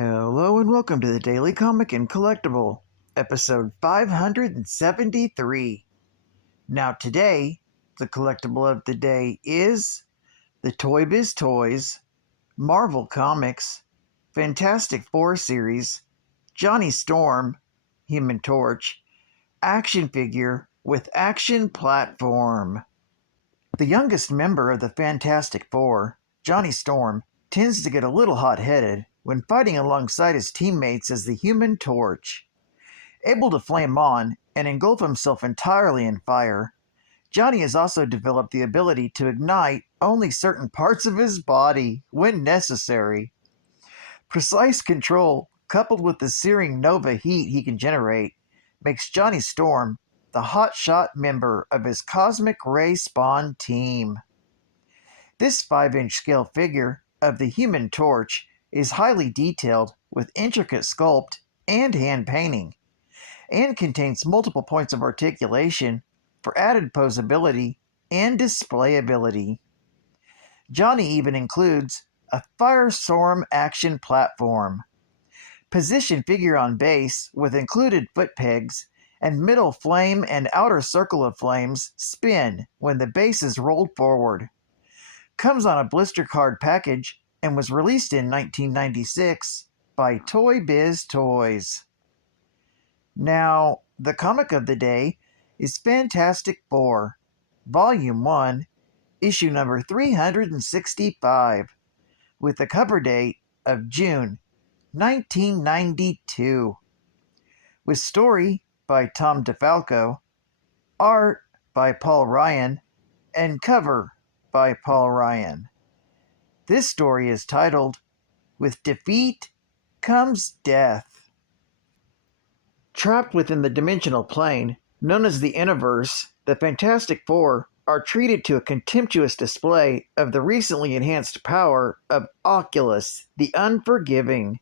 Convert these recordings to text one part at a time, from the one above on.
Hello and welcome to the Daily Comic and Collectible, episode 573. Now today, the collectible of the day is the Toybiz Toys, Marvel Comics, Fantastic Four series, Johnny Storm, Human Torch, action figure with action platform. The youngest member of the Fantastic Four, Johnny Storm, tends to get a little hot-headed when fighting alongside his teammates as the Human Torch. Able to flame on and engulf himself entirely in fire, Johnny has also developed the ability to ignite only certain parts of his body when necessary. Precise control, coupled with the searing nova heat he can generate, makes Johnny Storm the hotshot member of his Cosmic Ray Spawn team. This 5-inch scale figure of the Human Torch is highly detailed with intricate sculpt and hand painting, and contains multiple points of articulation for added posability and displayability. Johnny even includes a Firestorm action platform, position figure on base with included foot pegs, and middle flame and outer circle of flames spin when the base is rolled forward. Comes on a blister card package and was released in 1996 by Toybiz Toys. Now, the comic of the day is Fantastic Four, Volume 1, issue number 365, with the cover date of June 1992. With story by Tom DeFalco, art by Paul Ryan, and cover by Paul Ryan. This story is titled, With Defeat Comes Death. Trapped within the dimensional plane, known as the Universe, the Fantastic Four are treated to a contemptuous display of the recently enhanced power of Oculus, the Unforgiving.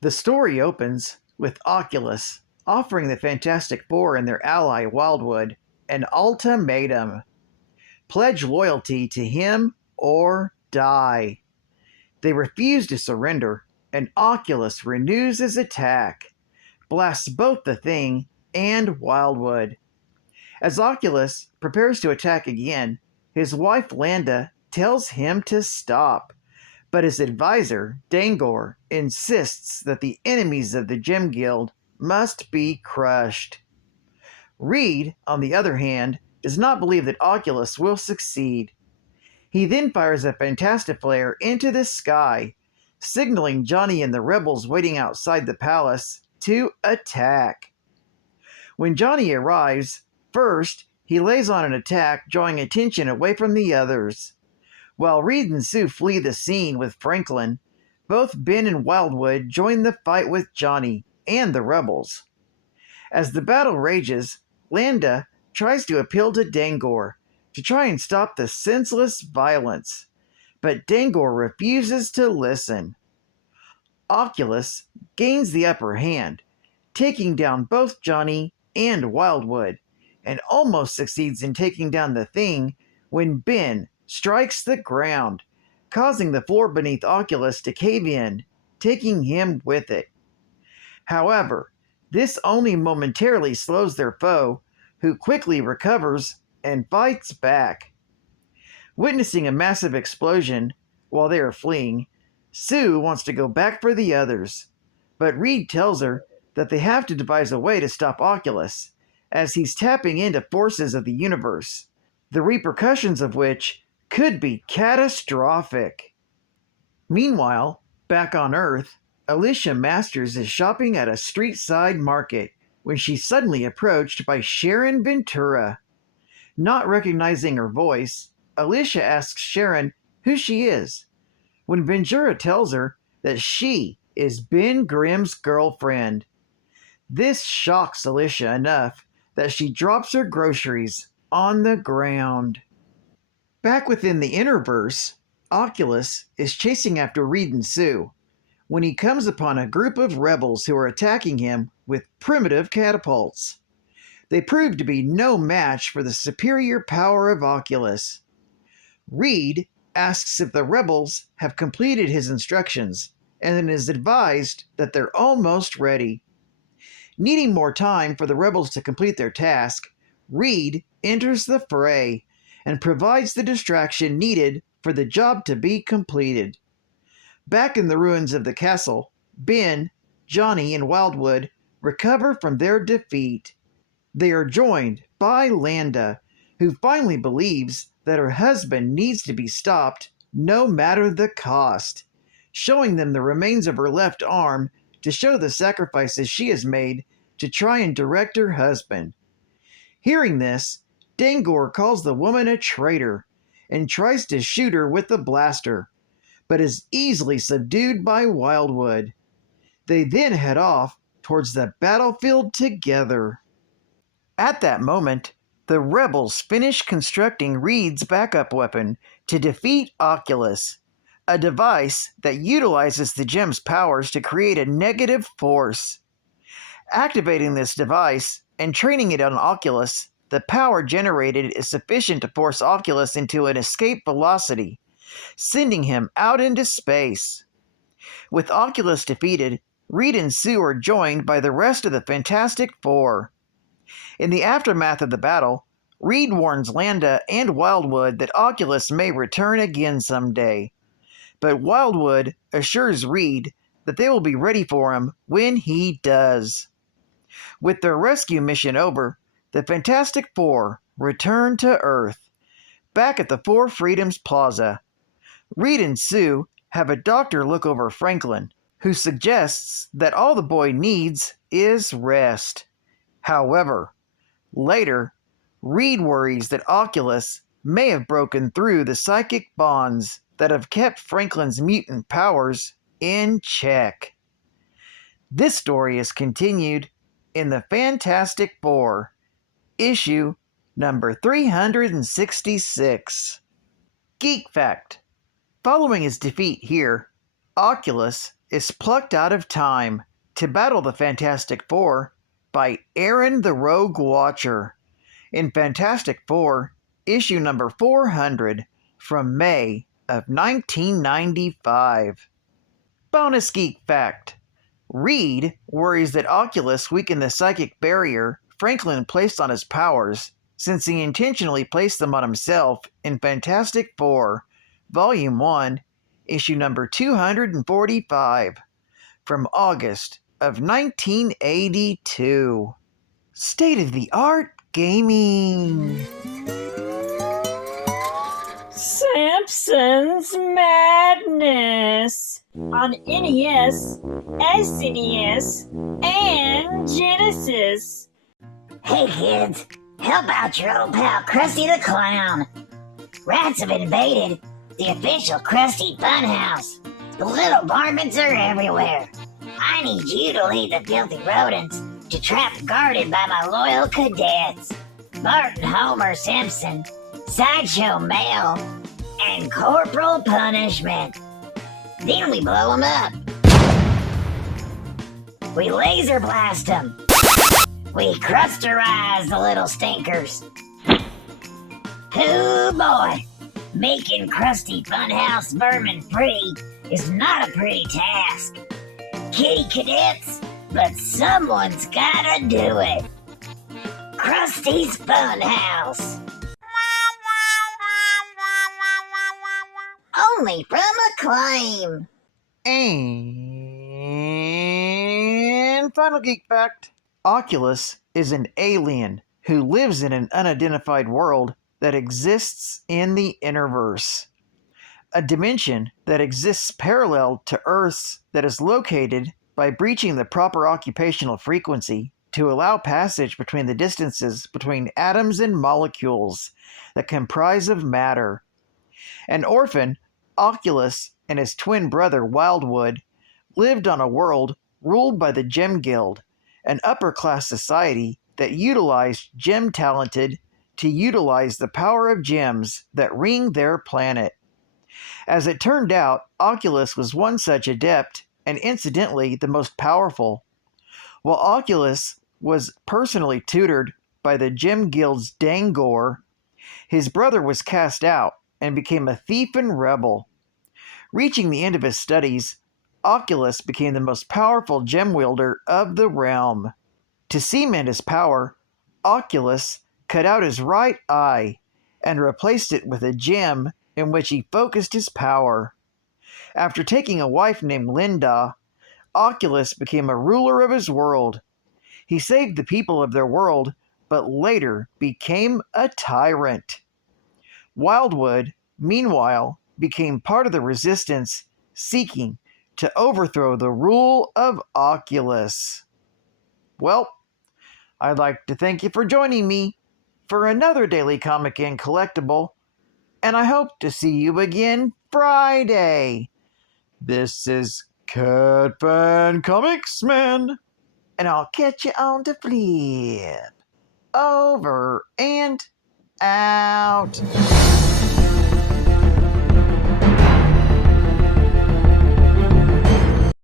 The story opens with Oculus offering the Fantastic Four and their ally Wildwood an ultimatum. Pledge loyalty to him or die. They refuse to surrender, and Oculus renews his attack, blasts both the Thing and Wildwood. As Oculus prepares to attack again, his wife Landa tells him to stop, but his advisor, Dangor, insists that the enemies of the Gem Guild must be crushed. Reed, on the other hand, does not believe that Oculus will succeed. He then fires a Fantastic Flare into the sky, signaling Johnny and the rebels waiting outside the palace to attack. When Johnny arrives, first he lays on an attack, drawing attention away from the others. While Reed and Sue flee the scene with Franklin, both Ben and Wildwood join the fight with Johnny and the rebels. As the battle rages, Landa tries to appeal to Dangor to try and stop the senseless violence, but Dangor refuses to listen. Oculus gains the upper hand, taking down both Johnny and Wildwood, and almost succeeds in taking down the Thing when Ben strikes the ground, causing the floor beneath Oculus to cave in, taking him with it. However, this only momentarily slows their foe, who quickly recovers and fights back. Witnessing a massive explosion while they are fleeing, Sue wants to go back for the others, but Reed tells her that they have to devise a way to stop Oculus, as he's tapping into forces of the universe, the repercussions of which could be catastrophic. Meanwhile, back on Earth, Alicia Masters is shopping at a street-side market when she's suddenly approached by Sharon Ventura. Not recognizing her voice, Alicia asks Sharon who she is, when Ventura tells her that she is Ben Grimm's girlfriend. This shocks Alicia enough that she drops her groceries on the ground. Back within the Interverse, Oculus is chasing after Reed and Sue when he comes upon a group of rebels who are attacking him with primitive catapults. They prove to be no match for the superior power of Oculus. Reed asks if the rebels have completed his instructions, and is advised that they're almost ready. Needing more time for the rebels to complete their task, Reed enters the fray and provides the distraction needed for the job to be completed. Back in the ruins of the castle, Ben, Johnny, and Wildwood recover from their defeat. They are joined by Landa, who finally believes that her husband needs to be stopped no matter the cost, showing them the remains of her left arm to show the sacrifices she has made to try and direct her husband. Hearing this, Dangor calls the woman a traitor and tries to shoot her with the blaster, but is easily subdued by Wildwood. They then head off towards the battlefield together. At that moment, the rebels finish constructing Reed's backup weapon to defeat Oculus, a device that utilizes the gem's powers to create a negative force. Activating this device and training it on Oculus, the power generated is sufficient to force Oculus into an escape velocity, sending him out into space. With Oculus defeated, Reed and Sue are joined by the rest of the Fantastic Four. In the aftermath of the battle, Reed warns Landa and Wildwood that Oculus may return again someday, but Wildwood assures Reed that they will be ready for him when he does. With their rescue mission over, the Fantastic Four return to Earth. Back at the Four Freedoms Plaza, Reed and Sue have a doctor look over Franklin, who suggests that all the boy needs is rest. However, later, Reed worries that Oculus may have broken through the psychic bonds that have kept Franklin's mutant powers in check. This story is continued in the Fantastic Four, issue number 366. Geek Fact: following his defeat here, Oculus is plucked out of time to battle the Fantastic Four by Aaron the Rogue Watcher in Fantastic Four, issue number 400 from May of 1995. Bonus Geek Fact: Reed worries that Oculus weakened the psychic barrier Franklin placed on his powers, since he intentionally placed them on himself in Fantastic Four, Volume 1, issue number 245, from August of 1982. State-of-the-art gaming. Simpsons Madness on NES, SNES, and Genesis. Hey kids, help out your old pal Krusty the Clown. Rats have invaded the official Krusty Funhouse. The little varmints are everywhere. I need you to lead the filthy rodents to trap guarded by my loyal cadets, Bart and Homer Simpson, Sideshow Mel, and Corporal Punishment. Then we blow them up. We laser blast them. We crusterize the little stinkers. Oh boy, making Krusty Funhouse vermin free is not a pretty task. Kitty cadets, but someone's gotta do it. Krusty's Funhouse. Only from Acclaim. And final Geek Fact: Oculus is an alien who lives in an unidentified world that exists in the Interverse, a dimension that exists parallel to Earth's that is located by breaching the proper occupational frequency to allow passage between the distances between atoms and molecules that comprise of matter. An orphan, Oculus and his twin brother Wildwood lived on a world ruled by the Gem Guild, an upper-class society that utilized gem-talented to utilize the power of gems that ring their planet. As it turned out, Oculus was one such adept, and incidentally the most powerful. While Oculus was personally tutored by the Gem Guild's Dangor, his brother was cast out and became a thief and rebel. Reaching the end of his studies, Oculus became the most powerful gem wielder of the realm. To cement his power, Oculus cut out his right eye and replaced it with a gem in which he focused his power. After taking a wife named Linda, Oculus became a ruler of his world. He saved the people of their world, but later became a tyrant. Wildwood, meanwhile, became part of the resistance, seeking to overthrow the rule of Oculus. Well, I'd like to thank you for joining me for another Daily Comic and Collectible, and I hope to see you again Friday. This is Cat Fan Comics Man, and I'll catch you on the flip. Over and out.